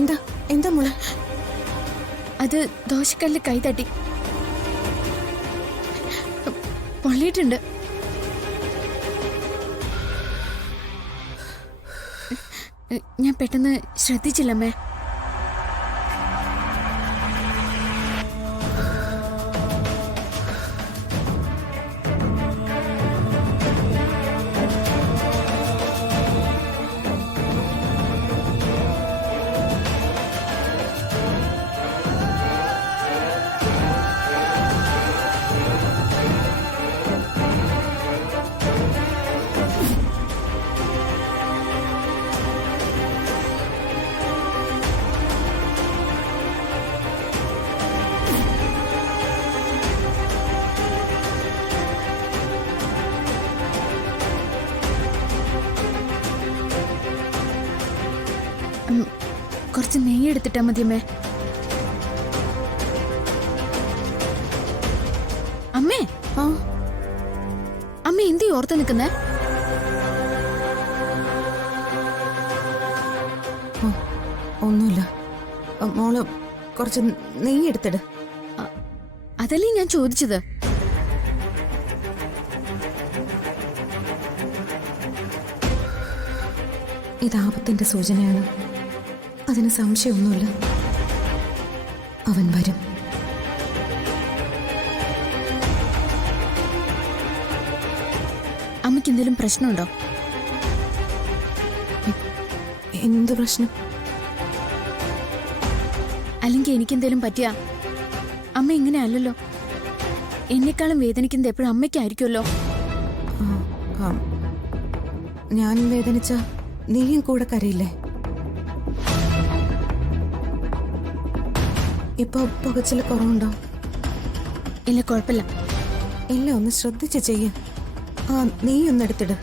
എന്താ എന്താ മോളെ? അത് ദോശക്കല്ല് കൈ തട്ടി പൊള്ളിയിട്ടുണ്ട്. ഞാൻ പെട്ടെന്ന് ശ്രദ്ധിച്ചില്ലമ്മേ. കുറച്ച് നെയ്യ് എടുത്തിട്ടാ മതിയമ്മേ. അമ്മേ, അമ്മ എന്തി ഓർത്ത് നിൽക്കുന്നേ? ഒന്നുമില്ല മോള്, കുറച്ച് നെയ്യ് എടുത്തിട്. അതല്ലേ ഞാൻ ചോദിച്ചത്. ഇത് ആപത്തിന്റെ സൂചനയാണ്, അതിന് സംശയമൊന്നുമില്ല. അവൻ വരും. അമ്മയ്ക്ക് എന്തെങ്കിലും പ്രശ്നമുണ്ടോ? എന്ത് പ്രശ്നം? അല്ലെങ്കിൽ എനിക്കെന്തേലും പറ്റിയാ അമ്മ ഇങ്ങനെ അല്ലല്ലോ. എന്നെക്കാളും വേദനിക്കുന്നത് എപ്പോഴും അമ്മയ്ക്കായിരിക്കുമല്ലോ. ഞാൻ വേദനിച്ച നീയും കൂടെ കരയില്ലേ? ഇപ്പൊ പുകച്ചില് കുറവുണ്ടോ? ഇല്ല, കുഴപ്പമില്ല. ഇല്ല, ഒന്ന് ശ്രദ്ധിച്ച് ചെയ്യ. നീ ഒന്നെടുത്തിട്.